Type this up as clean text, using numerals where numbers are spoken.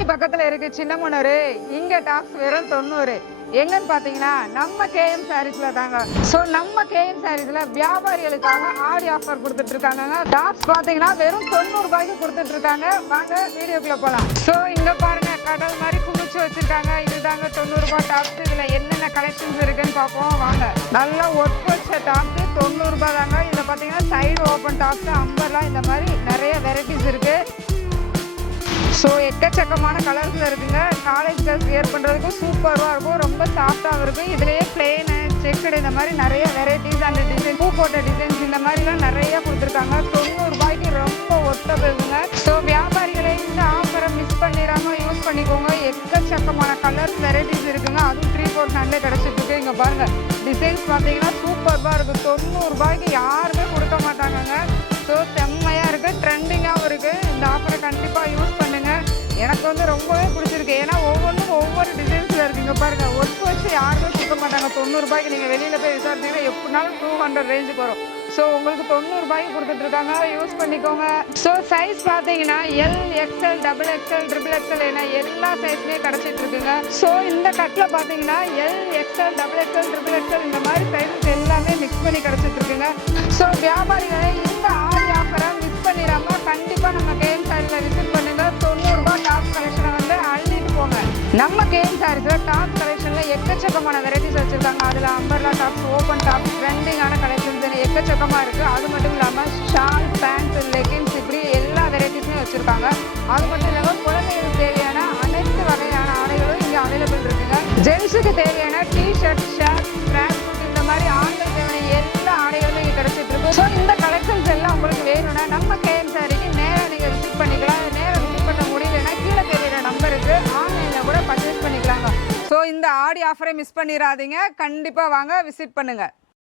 தேனி பக்கத்துல இருக்கு சின்னமனூர். இங்க டாப்ஸ் வெறும் 90. எங்கன்னு பாத்தீங்கன்னா நம்ம கேஎம் சாரீஸ்ல தாங்க. சோ நம்ம கேஎம் சாரீஸ்ல வியாபாரிகளுக்காக ஆடி ஆஃபர் கொடுத்துட்டு இருக்காங்க. டாப்ஸ் பாத்தீங்கன்னா வெறும் 90 ரூபாய்க்கு கொடுத்துட்டு இருக்காங்க. வாங்க வீடியோக்குள்ள போலாம். சோ இங்க பாருங்க, கடல் மாதிரி குமிச்சு வச்சிருக்காங்க. இதுதாங்க 90 ரூபாய் டாப்ஸ். இதுல என்னென்ன கலெக்ஷன்ஸ் இருக்குன்னு பார்ப்போம் வாங்க. நல்லா ஒர்க் வச்ச டாப்ஸ் 90 ரூபாய் தாங்க. இதுல பாத்தீங்கன்னா சைடு ஓப்பன் டாப்ஸ், அம்பர்லாம், இந்த மாதிரி நிறைய வெரைட்டிஸ் இருக்கு. ஸோ எக்கச்சக்கமான கலர்ஸில் இருக்குங்க. காலேஜ் கேர்ள்ஸ் வியர் பண்ணுறதுக்கும் சூப்பராக இருக்கும், ரொம்ப சாஃப்டாகவும் இருக்கும். இதுலேயே பிளெயின், செக்குடு, இந்த மாதிரி நிறைய வெரைட்டிஸ் அண்ட் டிசைன், பூ போட்ட டிசைன்ஸ் இந்த மாதிரிலாம் நிறைய கொடுத்துருக்காங்க. 90 ரூபாய்க்கு ரொம்ப ஒர்த்தபிள்ங்க. ஸோ வியாபாரிகளை இந்த ஆஃபரை மிஸ் பண்ணிடாமல் யூஸ் பண்ணிக்கோங்க. எக்கச்சக்கமான கலர்ஸ் வெரைட்டிஸ் இருக்குங்க. அதுவும் 3/4 ஹேண்ட்லேயே கிடச்சிட்டு இருக்கு. இங்கே பாருங்கள், டிசைன்ஸ் பார்த்தீங்கன்னா சூப்பராக இருக்குது. 90 ரூபாய்க்கு யாருமே கொடுக்க மாட்டாங்கங்க. ஸோ செம்மையாக இருக்குது, ட்ரெண்டிங்காகவும் இருக்குது. இந்த ஆஃபரை கண்டிப்பாக யூஸ் பண்ணுங்கள். எனக்கு வந்து ரொம்பவே பிடிச்சிருக்கு. ஏன்னா ஒவ்வொன்றும் ஒவ்வொரு டிசைன்ஸில் இருக்குங்க. பாருங்கள், ஒர்க் வச்சு யாருமே கொடுக்க மாட்டாங்க. 90 ரூபாய்க்கு நீங்கள் வெளியில் போய் விசாரிச்சீங்கன்னா எப்படினாலும் 200 ரேஞ்சுக்கு வரும். ஸோ உங்களுக்கு 90 ரூபாய்க்கு கொடுத்துட்ருக்காங்க, யூஸ் பண்ணிக்கோங்க. ஸோ சைஸ் பார்த்தீங்கன்னா L, XL, double XL, triple XL என எல்லா சைஸ்மே கிடச்சிட்டு இருக்குங்க. ஸோ இந்த கட்டில் பார்த்தீங்கன்னா L, XL, double XL, triple XL இந்த மாதிரி சைஸஸ் எல்லாமே மிக்ஸ் பண்ணி கிடச்சிட்டு இருக்குங்க. ஸோ வியாபாரிகளை இந்த ஆடி ஆஃபரை மிஸ் பண்ணிடாம கண்டிப்பாக நம்ம கேஎம் சாரீஸில் விசிட் பண்ணுங்க. 90 ரூபாய் டாப் கலெக்ஷனை வந்து அள்ளிட்டு போங்க. நம்ம கேஎம் சாரீஸில் டாப் கலெக்ஷனில் எக்கச்சக்கமான வெரைட்டிஸ் வச்சுருக்காங்க. அதில் அம்பர்லா டாப்ஸ், ஓப்பன் டாப்ஸ், ட்ரெண்டிங்கான கலெக்ஷன்ஸ் எக்கச்சக்கமாக இருக்குது. அது மட்டும் இல்லாமல் ஷால், பேண்ட், லெகின்ஸ், இப்படி எல்லா வெரைட்டிஸுமே வச்சுருக்காங்க. அது மட்டும் இல்லாமல் குழந்தைகளுக்கு தேவையான அனைத்து வகையான ஆடைகளும் இங்கே அவைலபிள் இருக்குங்க. ஜென்ஸுக்கு தேவையான டிஷர்ட், ஷர்ட், ட்ராக் சூட், இந்த மாதிரி ஆண்கள் தேவையான எல்லா ஆடைகளும் இங்கே கிடச்சிட்டு இருக்கு. ஸோ இந்த கலெக்ஷன்ஸ் எல்லாம் உங்களுக்கு வேணும்னா நம்ம கேஎம் சாரிக்கு நேராக நீங்கள் விசிட் பண்ணிக்கலாம். நேராக விசிட் பண்ண முடியலன்னா கீழே தெரியிற நம்பருக்கு ஆன்லைனில் கூட பர்ச்சேஸ் பண்ணிக்கலாங்க. ஸோ இந்த ஆடி ஆஃபரை மிஸ் பண்ணிடாதீங்க. கண்டிப்பாக வாங்க, விசிட் பண்ணுங்கள்.